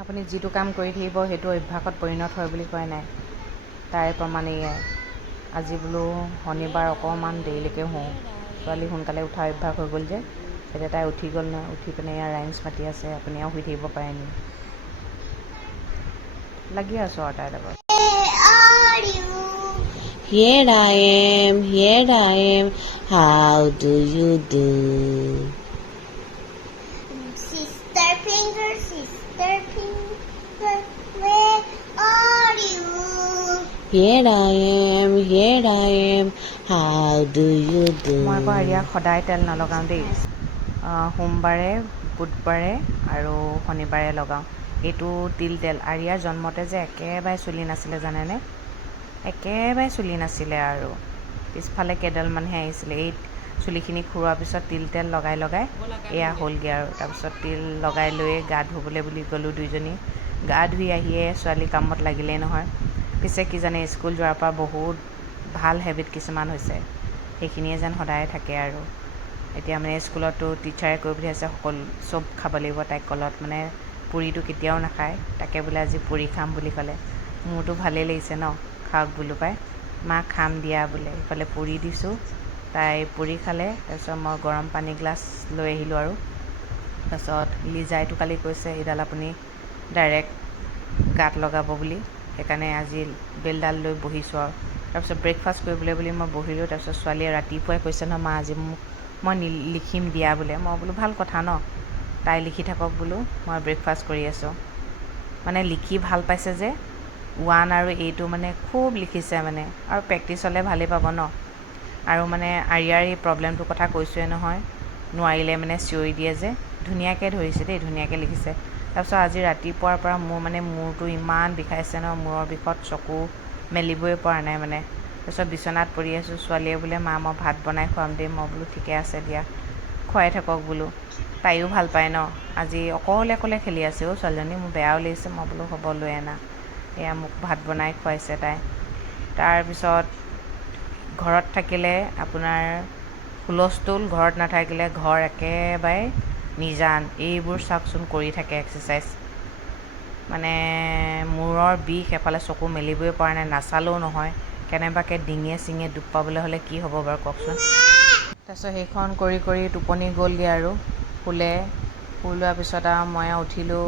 আপুনি যিটো কাম কৰি থাকিব সেইটো অভ্যাসত পৰিণত হয় বুলি কয় নাই, তাৰে প্ৰমাণ এয়াই। আজি বোলো শনিবাৰ অকণমান দেৰিলৈকে শুওঁ। ছোৱালী সোনকালে উঠা অভ্যাস হৈ গ'ল যে, এতিয়া তাই উঠি গ'ল নহয়, উঠি পিনে ইয়াৰ ৰাইমছ মাতি আছে, আপুনি আৰু শুই থাকিব পাৰে নি। লাগি আছোঁ আৰু তাইৰ লগত। Here I am, here I am, how do you do? Sister finger, where are you? Here I am, how do you do? মই আকৌ আৰিয়াক সদায় তেল নলগাওঁ দেই। সোমবাৰে, বুধবাৰে আৰু শনিবাৰে লগাওঁ। এইটো তিল তেল। আৰিয়াৰ জন্মতে যে একেবাৰে চুলি নাছিলে জানেনে, একেবাৰে চুলি নাছিলে আৰু পিছফালে কেইডালমানহে আহিছিলে। এই চুলিখিনি খুৰোৱাৰ পিছত তিল তেল লগাই লগাই এয়া হ'লগৈ আৰু। তাৰপিছত তিল লগাই লৈয়ে গা ধুবলৈ বুলি গ'লোঁ দুইজনী। গা ধুই আহিয়ে ছোৱালী কামত লাগিলেই নহয়। পিছে কি জানে, স্কুল যোৱাৰ পৰা বহুত ভাল হেবিট কিছুমান হৈছে, সেইখিনিয়ে যেন সদায় থাকে আৰু। এতিয়া মানে স্কুলতো টিচাৰে কৈ পঠিয়াইছে চব খাব লাগিব তাইক কলত, মানে পুৰিটো কেতিয়াও নাখায়। তাকে বোলে আজি পুৰি খাম বুলি ক'লে। মোৰতো ভালেই লাগিছে ন, খাওক বোলো পাই, মা খাম দিয়া বোলে। সেইফালে পুৰি দিছোঁ, তাই পুৰি খালে। তাৰপিছত মই গৰম পানী গিলাচ লৈ আহিলোঁ আৰু। তাৰপিছত লিজাইটো কালি কৈছে এইডাল আপুনি ডাইৰেক্ট গাত লগাব বুলি, সেইকাৰণে আজি বেলডাল লৈ বহিছোঁ আৰু। তাৰপিছত ব্ৰেকফাষ্ট কৰিবলৈ বুলি মই বহিলোঁ। তাৰপিছত ছোৱালীয়ে ৰাতিপুৱাই কৈছে নহয়, মা আজি মই লিখিম দিয়া বোলে। মই বোলো ভাল কথা ন, তাই লিখি থাকক বোলো, মই ব্ৰেকফাষ্ট কৰি আছোঁ। মানে লিখি ভাল পাইছে যে, 1 আৰু 8 মানে খুব লিখিছে মানে, আৰু প্ৰেক্টিচ হ'লে ভালেই পাব ন। আৰু মানে আৰিয়াৰ এই প্ৰব্লেমটোৰ কথা কৈছোঁৱে নহয়, নোৱাৰিলে মানে চিঞৰি দিয়ে যে, ধুনীয়াকৈ ধৰিছে দেই, ধুনীয়াকৈ লিখিছে। তাৰপিছত আজি ৰাতিপুৱাৰ পৰা মোৰ মানে মূৰটো ইমান বিষাইছে ন, মূৰৰ বিষত চকু মেলিবই পৰা নাই মানে। তাৰপিছত বিচনাত পৰি আছোঁ। ছোৱালীয়ে বোলে মা মই ভাত বনাই খুৱাম দেই। মই বোলো ঠিকে আছে দিয়া, খুৱাই থাকক বোলো, তাইও ভাল পায় ন। আজি অকলে অকলে খেলি আছে অ' ছোৱালীজনী, মোৰ বেয়াও লাগিছে। মই বোলো হ'ব লৈ আনা, এয়া মোক ভাত বনাই খুৱাইছে তাই। তাৰপিছত ঘৰত থাকিলে আপোনাৰ হুলস্থুল, ঘৰত নাথাকিলে ঘৰ একেবাৰে নিজান। এইবোৰ চাওকচোন কৰি থাকে এক্সাৰচাইজ, মানে মূৰৰ বিষ, এফালে চকু মেলিবই পৰা নাই, নাচালেও নহয়। কেনেবাকৈ ডিঙিয়ে চিঙিয়ে দুখ পাবলৈ হ'লে কি হ'ব বাৰু কওকচোন। তাৰপিছত সেইখন কৰি কৰি টোপনি গ'লগৈ আৰু, শুলে। শুই লোৱাৰ পিছত আৰু মই উঠিলোঁ।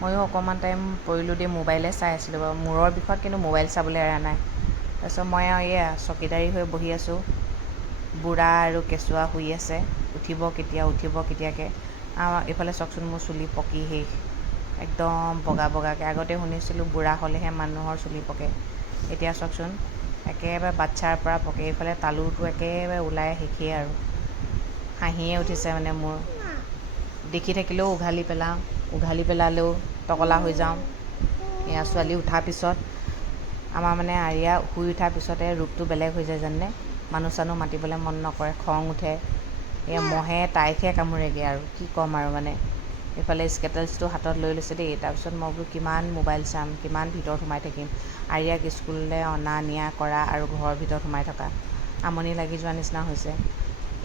ময়ো অকণমান টাইম পৰিলোঁ দেই, মোবাইলে চাই আছিলোঁ বাৰু। মূৰৰ বিষত কিন্তু মোবাইল চাবলৈ এৰা নাই। তাৰপিছত মই আৰু এয়া চকীদাৰী হৈ বহি আছোঁ। বুঢ়া আৰু কেঁচুৱা শুই আছে, উঠিব কেতিয়াকৈ। এইফালে চাওকচোন, মোৰ চুলি পকি শেষ, একদম বগা বগাকৈ। আগতে শুনিছিলোঁ বুঢ়া হ'লেহে মানুহৰ চুলি পকে, এতিয়া চাওকচোন একেবাৰে বাচ্ছাৰ পৰা পকে। এইফালে তালুটো একেবাৰে ওলাই শেষেই আৰু। হাঁহিয়ে উঠিছে মানে মোৰ, দেখি থাকিলেও উঘালি পেলালেও টকলা হৈ যাওঁ। এয়া ছোৱালী উঠাৰ পিছত, আমাৰ মানে আৰিয়া শুই উঠাৰ পিছতে ৰূপটো বেলেগ হৈ যায় জানেনে। মানুহ চানুহ মাতিবলৈ মন নকৰে, খং উঠে। এয়া মহে তাইকহে কামোৰেগৈ আৰু কি ক'ম আৰু মানে। এইফালে স্কেটেলছটো হাতত লৈ লৈছে দেই। তাৰপিছত মই বোলো কিমান মোবাইল চাম, কিমান ভিতৰত সোমাই থাকিম। আৰিয়াক স্কুললৈ অনা নিয়া কৰা আৰু ঘৰৰ ভিতৰত সোমাই থকা আমনি লাগি যোৱা নিচিনা হৈছে।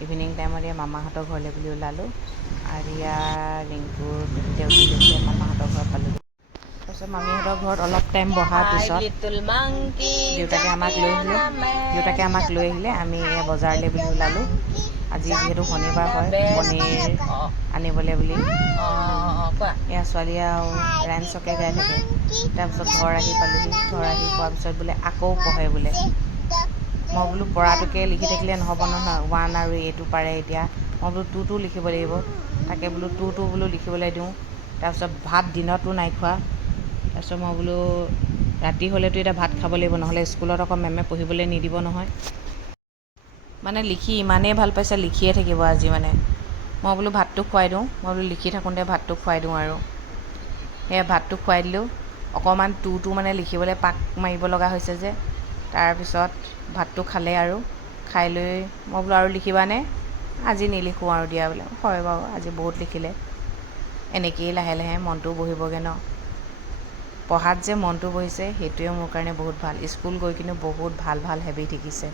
ইভিনিং টাইমত এই মামাহঁতৰ ঘৰলৈ বুলি ওলালোঁ। আৰিয়া, ৰিংকুৰ দেউতা মামাহঁতৰ ঘৰত পালোঁগৈ। তাৰপিছত মামীহঁতৰ ঘৰত অলপ টাইম বহাৰ পিছত দেউতাকে আমাক লৈ আহিলে। আমি এই বজাৰলৈ বুলি ওলালোঁ। আজি যিহেতু শনিবাৰ হয়, পনীৰ আনিবলৈ বুলি। এয়া ছোৱালীয়ে আৰু ৰাইমছকে গাই থাকে। তাৰপিছত ঘৰ আহি পালোঁহি। ঘৰ আহি পোৱাৰ পিছত বোলে আকৌ পঢ়ে বোলে। মই বোলো পঢ়াটোকে লিখি থাকিলে নহ'ব নহয়, 1 আৰু 8 পাৰে এতিয়া। মই বোলো 2টো লিখিব লাগিব। তাকে বোলো 2টো বোলো লিখিবলৈ দিওঁ। তাৰপিছত ভাত দিনতো নাই খোৱা। তাৰপিছত মই বোলো ৰাতি হ'লেতো এতিয়া ভাত খাব লাগিব, নহ'লে স্কুলত আকৌ মেমে পঢ়িবলৈ নিদিব নহয়। মানে লিখি ইমানেই ভাল পাইছে, লিখিয়ে থাকিব আজি মানে। মই বোলো ভাতটো খুৱাই দিওঁ, মই বোলো লিখি থাকোঁতে ভাতটো খুৱাই দিওঁ আৰু। সেয়া ভাতটো খুৱাই দিলোঁ। অকণমান 2টো মানে লিখিবলৈ পাক মাৰিব লগা হৈছে যে। তাৰপিছত ভাতটো খালে আৰু খাই লৈ মই বোলো আৰু লিখিবানে? আজি নিলিখোঁ আৰু দিয়া বোলে। হয় বাৰু, আজি বহুত লিখিলে। এনেকৈয়ে লাহে লাহে মনটোও বহিবগৈ ন। পঢ়াত যে মনটো বহিছে সেইটোৱে মোৰ কাৰণে বহুত ভাল। স্কুল গৈ কিন্তু বহুত ভাল ভাল হেবিট শিকিছে।